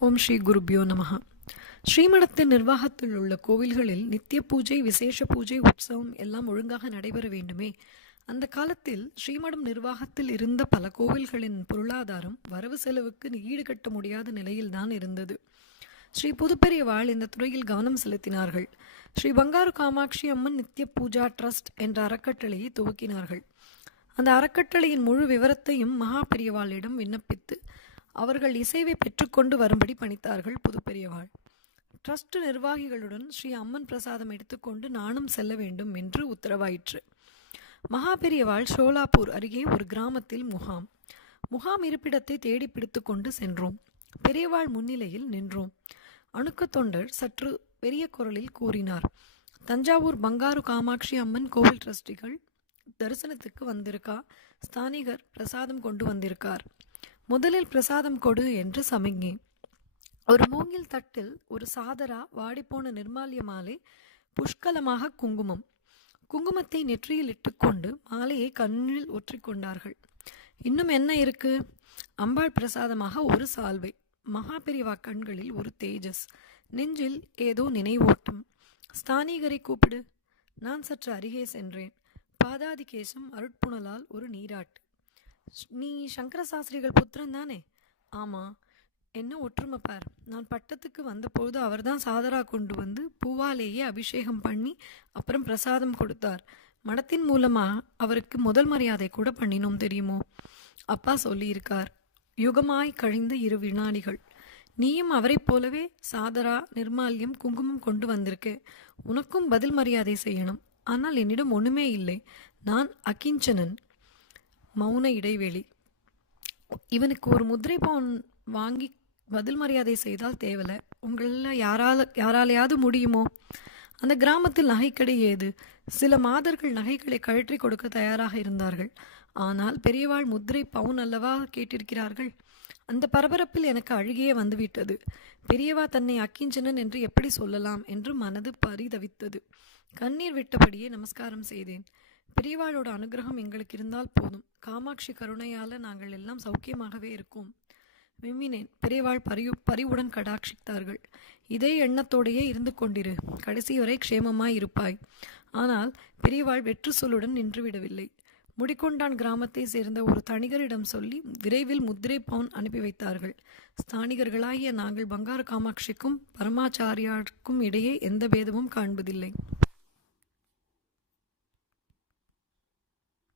ஓம் ஸ்ரீ குருப்யோ நமஹ. ஸ்ரீமடத்தின் நிர்வாகத்தில் உள்ள கோவில்களில் நித்திய பூஜை, விசேஷ பூஜை, உற்சவம் எல்லாம் ஒழுங்காக நடைபெற வேண்டுமே. அந்த காலத்தில் ஸ்ரீமடம் நிர்வாகத்தில் இருந்த பல கோவில்களின் பொருளாதாரம் வரவு செலவுக்கு ஈடுகட்ட முடியாத நிலையில்தான் இருந்தது. ஸ்ரீ புதுப்பெரியவாள் இந்த துறையில் கவனம் செலுத்தினார்கள். ஸ்ரீ பங்காரு காமாட்சி அம்மன் நித்திய பூஜா ட்ரஸ்ட் என்ற அறக்கட்டளையை துவக்கினார்கள். அந்த அறக்கட்டளையின் முழு விவரத்தையும் மகா பெரியவாளிடம் விண்ணப்பித்து அவர்கள் இசைவை பெற்றுக்கொண்டு வரும்படி பணித்தார்கள் புதுப்பெரியவாள். ட்ரஸ்ட் நிர்வாகிகளுடன் ஸ்ரீ அம்மன் பிரசாதம் எடுத்துக்கொண்டு நானும் செல்ல வேண்டும் என்று உத்தரவாயிற்று. மகா பெரியவாள் ஷோலாப்பூர் அருகே ஒரு கிராமத்தில் முகாம் இருப்பிடத்தை தேடி பிடித்து கொண்டு சென்றோம். பெரியவாள் முன்னிலையில் நின்றோம். அணுக்க தொண்டர் சற்று பெரிய குரலில் கூறினார், தஞ்சாவூர் பங்காரு காமாட்சி அம்மன் கோவில் ட்ரஸ்டிகள் தரிசனத்துக்கு வந்திருக்கா. ஸ்தானிகர் பிரசாதம் கொண்டு வந்திருக்கார். முதலில் பிரசாதம் கொடு என்று சமிக்ஞை. ஒரு மூங்கில் தட்டில் ஒரு சாதரா, வாடிப்போன நிர்மால்ய மாலை, புஷ்கலமாக குங்குமத்தை நெற்றியில் இட்டுக்கொண்டு மாலையை கண்ணில் ஒற்றிக்கொண்டார்கள். இன்னும் என்ன இருக்கு? அம்பாள் பிரசாதமாக ஒரு சால்வை. மகா பெரியவா கண்களில் ஒரு தேஜஸ், நெஞ்சில் ஏதோ நினைவோட்டம். ஸ்தானிகரை கூப்பிடு. நான் சற்று அருகே சென்றேன். பாதாதி கேசம் அருட்புணலால் ஒரு நீராட்டு. நீ சங்கர சாஸ்திரிகள் புத்திரன் தானே? ஆமா. என்ன ஒற்றுமை பார். நான் பட்டத்துக்கு வந்தபோது அவர்தான் சாதரா கொண்டு வந்து பூவாலேயே அபிஷேகம் பண்ணி அப்புறம் பிரசாதம் கொடுத்தார். மடத்தின் மூலமா அவருக்கு முதல் மரியாதை கூட பண்ணினோம் தெரியுமோ? அப்பா சொல்லியிருக்கார். யுகமாய் கழிந்த 2 வினாடிகள். நீயும் அவரைப் போலவே சாதரா, நிர்மால்யம், குங்குமம் கொண்டு வந்திருக்க. உனக்கும் பதில் மரியாதை செய்யணும். ஆனால் என்னிடம் ஒண்ணுமே இல்லை. நான் அகிஞ்சனன். மௌன இடைவெளி. இவனுக்கு ஒரு முத்திரை பவுன் வாங்கி பதில் மரியாதை செய்தால் தேவலை. உங்களில் யாராலையாவது முடியுமோ? அந்த கிராமத்தில் நகைக்கடை ஏது? சில மாதர்கள் நகைகளை கழற்றி கொடுக்க தயாராக இருந்தார்கள். ஆனால் பெரியவாள் முத்திரை பவுன் அல்லவா கேட்டிருக்கிறார்கள். அந்த பரபரப்பில் எனக்கு அழுகையே வந்துவிட்டது. பெரியவா தன்னை அக்கிஞ்சனன் என்று எப்படி சொல்லலாம் என்று மனது பரிதவித்தது. கண்ணீர் விட்டபடியே நமஸ்காரம் செய்தேன். பெரியவாளோட அனுகிரகம் எங்களுக்கு இருந்தால் போதும். காமாட்சி கருணையால நாங்கள் எல்லாம் சௌக்கியமாகவே இருக்கோம். விம்மினேன். பெரியவாள் பரிவுடன் கடாட்சித்தார்கள். இதே எண்ணத்தோடையே இருந்து கொண்டிரு. கடைசி வரை க்ஷேமமாய் இருப்பாய். ஆனால் பெரியவாள் வெற்று சொல்லுடன் நின்றுவிடவில்லை. முடிக்கொண்டான் கிராமத்தை சேர்ந்த ஒரு தணிகரிடம் சொல்லி விரைவில் முத்திரை பவுன் அனுப்பி வைத்தார்கள். ஸ்தானிகர்களாகிய நாங்கள் பங்காரு காமாட்சிக்கும் பரமாச்சாரியாருக்கும் இடையே எந்த பேதமும் காண்பதில்லை.